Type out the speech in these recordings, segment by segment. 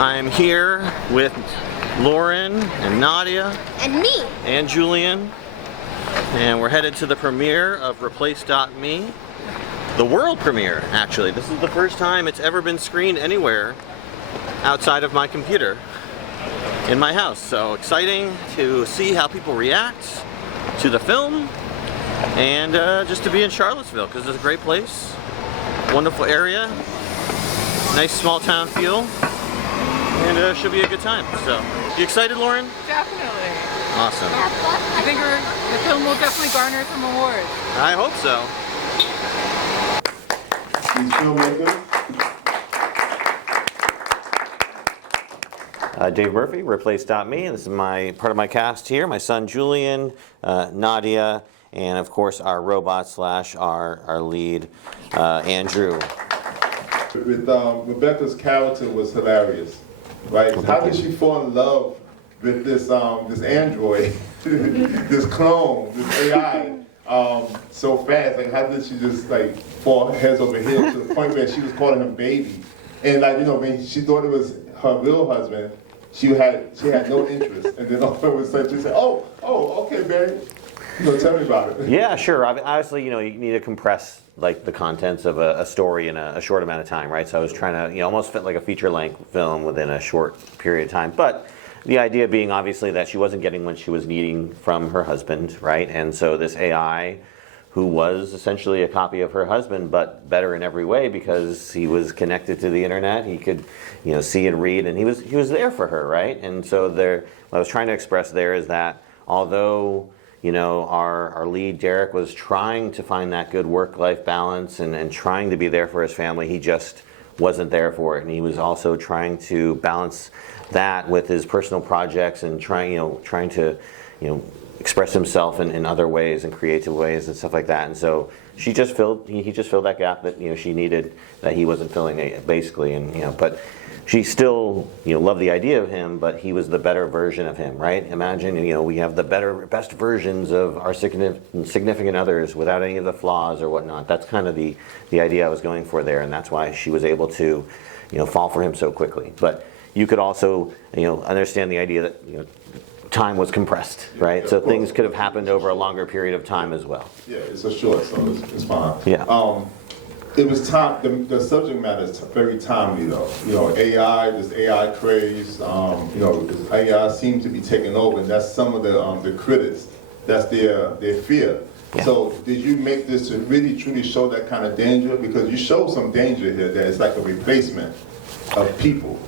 I'm here with Lauren and Nadia and me and Julian, and we're headed to the premiere of Replace.me, the world premiere actually. This is the first time it's ever been screened anywhere outside of my computer in my house. So exciting to see how people react to the film, and just to be in Charlottesville because it's a great place, wonderful area, nice small town feel, and should be a good time. So, you excited, Lauren? Definitely. Awesome. I think the film will definitely garner some awards. I hope so. These filmmakers. Dave Murphy, Replace.me, and this is part of my cast here. My son Julian, Nadia, and of course our robot / our lead, Andrew. With Rebecca's character was hilarious, right? How did she fall in love with this android, this clone, this AI, so fast? Like, how did she just like fall heads over heels to the point where she was calling him baby? And like, you know, when she thought it was her real husband, she had no interest, and then all of a sudden she said, "Oh, okay, baby." You know, tell me about it. Yeah, sure. Obviously, you know, you need to compress like the contents of a story in a short amount of time, right? So I was trying to, you know, almost fit like a feature-length film within a short period of time. But the idea being obviously that she wasn't getting what she was needing from her husband, right? And so this AI, who was essentially a copy of her husband, but better in every way because he was connected to the internet, he could, you know, see and read, and he was there for her, right? And so what I was trying to express there is that although, you know, our lead, Derek, was trying to find that good work-life balance and trying to be there for his family, he just wasn't there for it. And he was also trying to balance that with his personal projects and trying to, you know, express himself in other ways and creative ways and stuff like that. And so he just filled that gap that, you know, she needed, that he wasn't filling it, basically. And, you know, but she still, you know, loved the idea of him, but he was the better version of him, right? Imagine, you know, we have the best versions of our significant others without any of the flaws or whatnot. That's kind of the idea I was going for there, and that's why she was able to, you know, fall for him so quickly. But you could also, you know, understand the idea that, you know, time was compressed, right? So things could have happened over a longer period of time as well. Yeah, it's a short, so it's fine. Yeah. It was time. The subject matter is very timely, though. You know, this AI craze. You know, AI seems to be taking over, and that's some of the critics. That's their fear. Yeah. So, did you make this to really truly show that kind of danger? Because you show some danger here that it's like a replacement of people.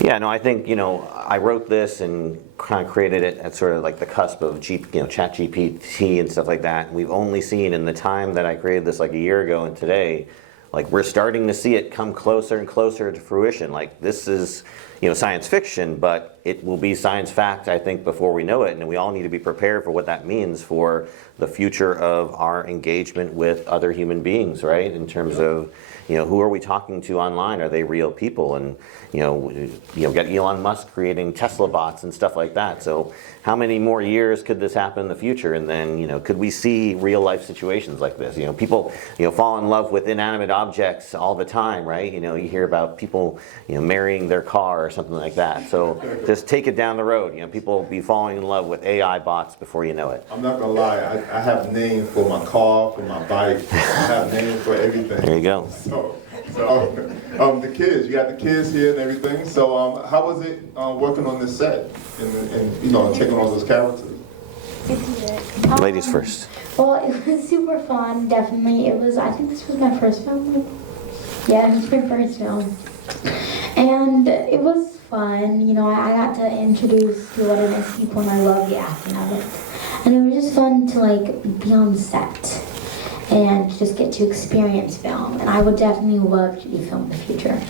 Yeah, no, I think, you know, I wrote this and kind of created it at sort of like the cusp of ChatGPT and stuff like that. We've only seen in the time that I created this like a year ago and today, like we're starting to see it come closer and closer to fruition. Like this is, you know, science fiction, but it will be science fact, I think, before we know it. And we all need to be prepared for what that means for the future of our engagement with other human beings, right? In terms of, you know, who are we talking to online? Are they real people? And, you know, got Elon Musk creating Tesla bots and stuff like that. So how many more years could this happen in the future? And then, you know, could we see real life situations like this? You know, people, you know, fall in love with inanimate objects all the time, right? You know, you hear about people, you know, marrying their car or something like that. So just take it down the road. You know, people will be falling in love with AI bots before you know it. I'm not gonna lie. I have names for my car, for my bike. I have names for everything. There you go. So the kids, you got the kids here and everything. So how was it working on this set and you know, taking on those characters? Ladies first. Well, it was super fun, definitely. It was, I think this was my first film. Yeah, it was my first film. And it was fun, you know, I got to introduce to a lot of nice people, and I love the acting of it. And it was just fun to like be on set and just get to experience film. And I would definitely love to do film in the future.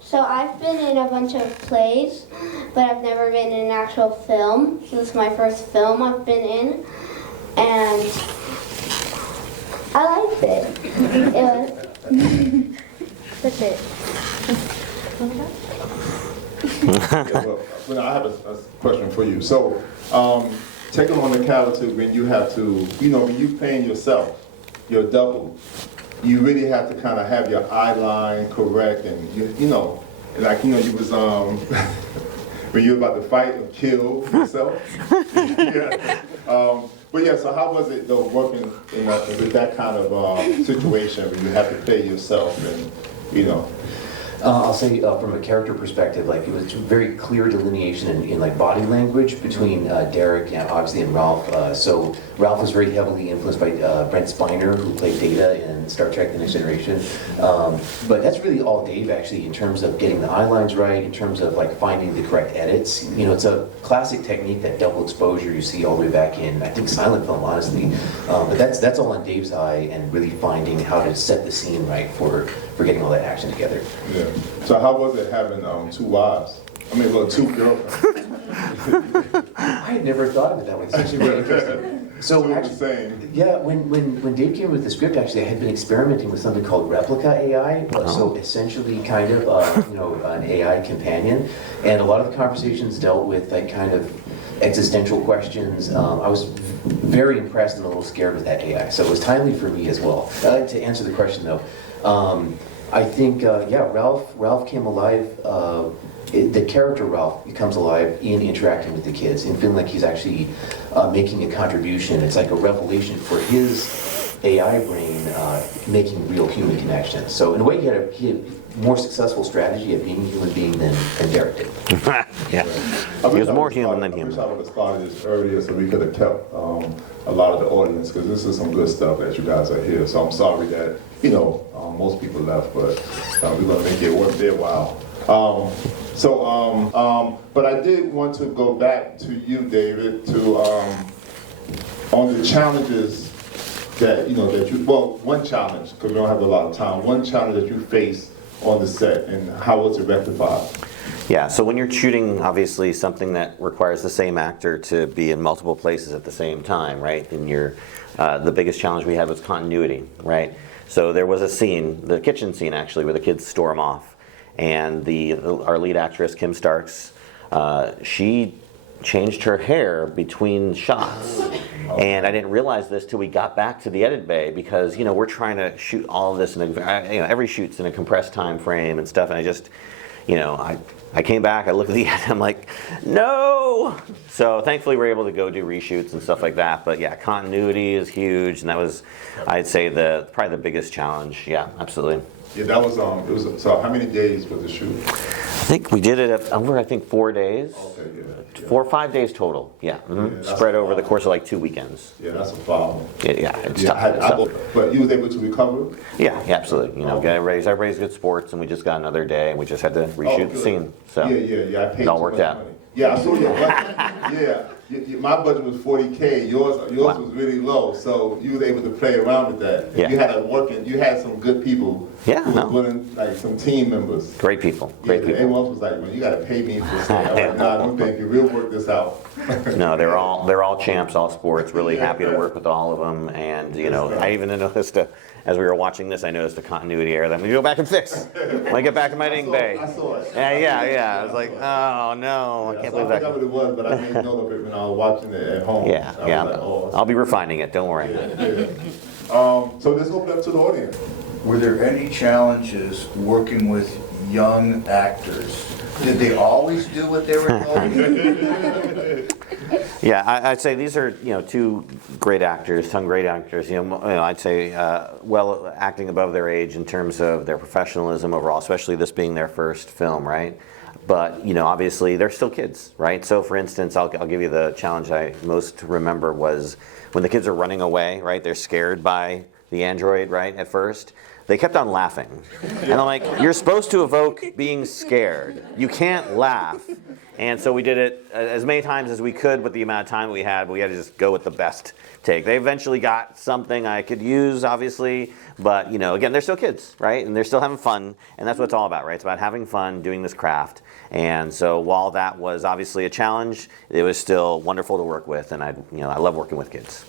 So I've been in a bunch of plays, but I've never been in an actual film. So this is my first film I've been in, and I liked it. That's it. Well, I have a question for you. So, taking on the character when you have to, you know, when you're playing yourself, your double, you really have to kind of have your eye line correct, and you know, like, you know, you was, when you were about to fight or kill yourself. Yeah. But yeah, so how was it though working in with that kind of situation where you have to play yourself and, you know? I'll say from a character perspective, like it was very clear delineation in like body language between Derek and obviously and Ralph. So Ralph was very heavily influenced by Brent Spiner, who played Data in Star Trek: The Next Generation. But that's really all Dave actually in terms of getting the eye lines right, in terms of like finding the correct edits. You know, it's a classic technique, that double exposure you see all the way back in, I think, silent film, honestly. But that's all on Dave's eye, and really finding how to set the scene right for getting all that action together. Yeah. So how was it having two wives? I mean, well, two girlfriends. I had never thought of it that way. It's actually really interesting. So what actually, you're saying. yeah, when Dave came with the script, actually, I had been experimenting with something called replica AI. So essentially, kind of, you know, an AI companion, and a lot of the conversations dealt with like kind of existential questions. I was very impressed and a little scared with that AI, so it was timely for me as well. To answer the question though. I think, yeah, Ralph came alive, the character Ralph becomes alive in interacting with the kids and feeling like he's actually making a contribution. It's like a revelation for his AI brain making real human connections. So in a way, he had a more successful strategy of being a human being than Derek did. Yeah, he was more human than human. I wish I would have started this earlier so we could have kept a lot of the audience, because this is some good stuff that you guys are here. So I'm sorry that, you know, most people left, but we're going to make it worth their while. But I did want to go back to you, David, to on the challenges that, you know, that you, well, one challenge, because we don't have a lot of time, one challenge that you faced on the set, and how was it rectified? Yeah, so when you're shooting, obviously, something that requires the same actor to be in multiple places at the same time, right? And the biggest challenge we had was continuity, right? So there was a scene, the kitchen scene actually, where the kids storm off, and our lead actress, Kim Starks, she changed her hair between shots. And I didn't realize this till we got back to the edit bay, because, you know, we're trying to shoot all of this in every shoot's in a compressed time frame and stuff, and I just, you know, I came back, I looked at the edit, I'm like, no! So thankfully we're able to go do reshoots and stuff like that, but yeah, continuity is huge, and that was, I'd say, probably the biggest challenge. Yeah, absolutely. Yeah, that was, it was, so how many days was the shoot? I think we did it over, I think, 4 days. Okay, yeah. 4 or 5 days total, yeah. Mm-hmm. Yeah, spread over the course of like 2 weekends. Yeah, that's a problem. Yeah, it's tough. But you was able to recover? Yeah, absolutely. You know, everybody's good sports, and we just got another day, and we just had to reshoot the scene. So Yeah, I paid it all worked out. money. Yeah, I saw your budget. Yeah, my budget was $40K. Yours was really low, so you was able to play around with that. Yeah. You had some good people. Yeah, who was willing, like some team members. Great people. Great people. Everyone else was like, "Man, you got to pay me for this." I'm like, "Nah, don't thank you. We'll work this out." No, they're all champs, all sports. Really happy to work with all of them, and you know, I even noticed as we were watching this, I noticed a continuity error that I'm gonna go back and fix when I get back to my ding bay. I saw it. Yeah. I was like, oh no, I can't believe I that. forgot what it was, but I made note of it when I was watching it at home. Yeah. Like, oh, I'll be refining it. Don't worry. yeah. So let's open up to the audience. Were there any challenges working with young actors? Did they always do what they were told? Yeah, I'd say these are, you know, two great actors, great actors. You know, I'd say well acting above their age in terms of their professionalism overall, especially this being their first film, right? But you know, obviously they're still kids, right? So for instance, I'll give you the challenge I most remember was when the kids are running away, right? They're scared by the android, right? At first, they kept on laughing, and I'm like, you're supposed to evoke being scared. You can't laugh. And so we did it as many times as we could with the amount of time we had, but we had to just go with the best take. They eventually got something I could use, obviously, but you know, again, they're still kids, right? And they're still having fun, and that's what it's all about, right? It's about having fun, doing this craft. And so while that was obviously a challenge, it was still wonderful to work with, and I love working with kids.